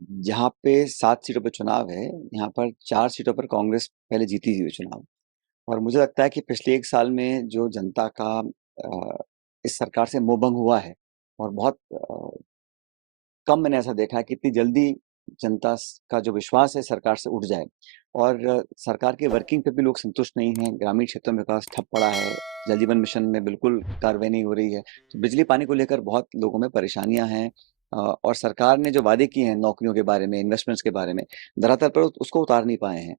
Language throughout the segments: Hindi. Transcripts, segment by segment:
जहाँ पे 7 सीटों पे चुनाव है, यहाँ पर 4 सीटों पर कांग्रेस पहले जीती हुई है चुनाव। और मुझे लगता है कि पिछले 1 साल में जो जनता का इस सरकार से मोहभंग हुआ है और बहुत कम मैंने ऐसा देखा है कि इतनी जल्दी जनता का जो विश्वास है सरकार से उठ जाए। और सरकार की वर्किंग पे भी लोग संतुष्ट नहीं हैं। ग्रामीण क्षेत्रों में विकास ठप पड़ा है, जल जीवन मिशन में बिल्कुल कार्रवाई नहीं हो रही है। तो बिजली पानी को लेकर बहुत लोगों में परेशानियां हैं। और सरकार ने जो वादे किए हैं नौकरियों के बारे में, इन्वेस्टमेंट्स के बारे में, धरातल पर उसको उतार नहीं पाए हैं।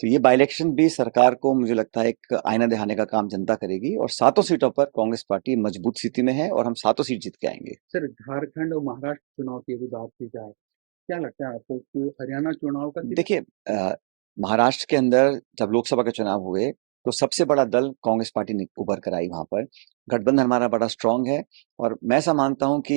तो ये बाई इलेक्शन भी सरकार को मुझे लगता है एक आईना दिखाने का काम जनता करेगी, और सातों सीटों पर कांग्रेस पार्टी मजबूत स्थिति में है और हम सातों सीट जीत के आएंगे। सर, झारखंड और महाराष्ट्र चुनाव की यदि बात की जाए, क्या लगता है आपको कि हरियाणा चुनाव का किस देखिए, महाराष्ट्र के अंदर जब लोकसभा के चुनाव हुए तो सबसे बड़ा दल कांग्रेस पार्टी उभर कर आई वहां पर। गठबंधन हमारा बड़ा स्ट्रांग है। और मैं ऐसा मानता हूं कि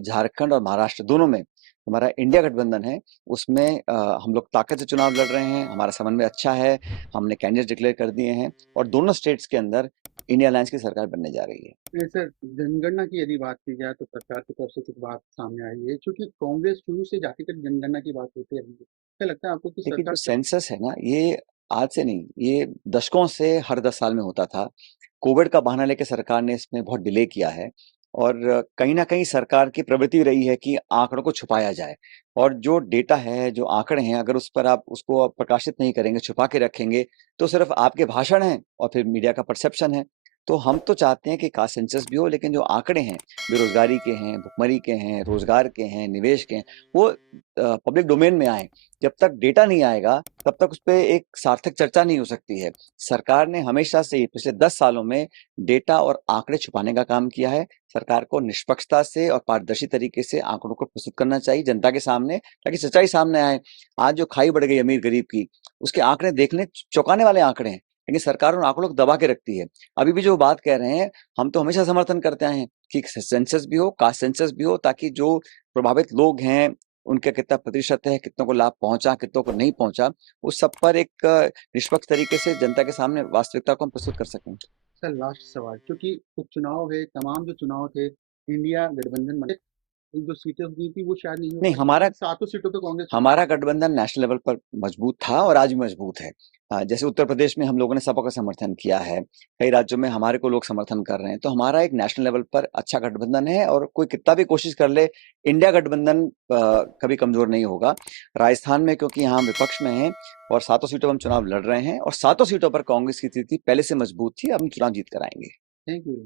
झारखंड और महाराष्ट्र दोनों में हमारा इंडिया गठबंधन है। उसमें हम लोग ताकत से चुनाव लड़ रहे हैं, हमारा समन्वय अच्छा है, हमने कैंडिडेट डिक्लेयर कर दिए हैं और दोनों स्टेट्स के अंदर इंडिया अलायंस की सरकार बनने जा रही है। सर, जनगणना की यदि बात की जाए तो सरकार की तरफ से कुछ बात सामने आई है, क्योंकि कांग्रेस शुरू से जातिगत जनगणना की बात होती रही है। क्या लगता है आपको कि देखिए, सरकार जो सेंसस है ना, ये आज से नहीं, ये दशकों से हर 10 साल में होता था। कोविड का बहाना लेके सरकार ने इसमें बहुत डिले किया है। और कहीं न कहीं सरकार की प्रवृत्ति रही है कि आंकड़ों को छुपाया जाए। और जो डेटा है, जो आंकड़े हैं, अगर उस पर आप उसको प्रकाशित नहीं करेंगे, छुपा के रखेंगे, तो सिर्फ आपके भाषण हैं और फिर मीडिया का परसेप्शन है। तो हम तो चाहते हैं कि कास्ट सेंसस भी हो, लेकिन जो आंकड़े हैं, बेरोज़गारी के हैं, भुखमरी के हैं, रोज़गार के हैं, निवेश के हैं, वो पब्लिक डोमेन में आएँ। जब तक डेटा नहीं आएगा, तब तक उसपे एक सार्थक चर्चा नहीं हो सकती है। सरकार ने हमेशा से ही पिछले 10 सालों में डेटा और आंकड़े छुपाने का काम किया है। सरकार को निष्पक्षता से और पारदर्शी तरीके से आंकड़ों को प्रस्तुत करना चाहिए जनता के सामने, ताकि सच्चाई सामने आए। आज जो खाई बढ़ गई अमीर-गरीब की, उसके आंकड़े देखने चौंकाने वाले आंकड़े हैं, लेकिन सरकार उन आंकड़ों को दबा के रखती है। अभी भी जो बात कह रहे हैं, हम तो हमेशा समर्थन करते आए हैं कि सेंसस भी हो, कास्ट सेंसस भी हो, ताकि जो प्रभावित लोग हैं, उनका कितना प्रतिशत है, कितनों को लाभ पहुँचा, कितनों को नहीं पहुँचा, उस सब पर एक निष्पक्ष तरीके से जनता के सामने वास्तविकता को हम प्रस्तुत कर सकें। सर, लास्ट सवाल, क्योंकि उपचुनाव है, तमाम जो चुनाव थे, इंडिया गठबंधन बने, जो सीटें हुई थी वो शायद नहीं हो नहीं, पाई, हमारा क्योंकि सातों सीटों पे कांग्रेस हमारा गठबंधन नेशनल लेवल पर मजबूत था और आज भी मजबूत है। जैसे उत्तर प्रदेश में हम लोगों ने सपा का समर्थन किया है, कई राज्यों में हमारे को लोग समर्थन कर रहे हैं, तो हमारा एक नेशनल लेवल पर अच्छा गठबंधन है। और कोई कितना भी कोशिश कर ले, इंडिया गठबंधन कभी कमजोर नहीं होगा। राजस्थान में क्योंकि यहाँ हम विपक्ष में हैं और सातों सीटों पर हम चुनाव लड़ रहे हैं, और सातों सीटों पर कांग्रेस की स्थिति पहले से मजबूत थी, अब हम चुनाव जीत कर आएंगे। Thank you.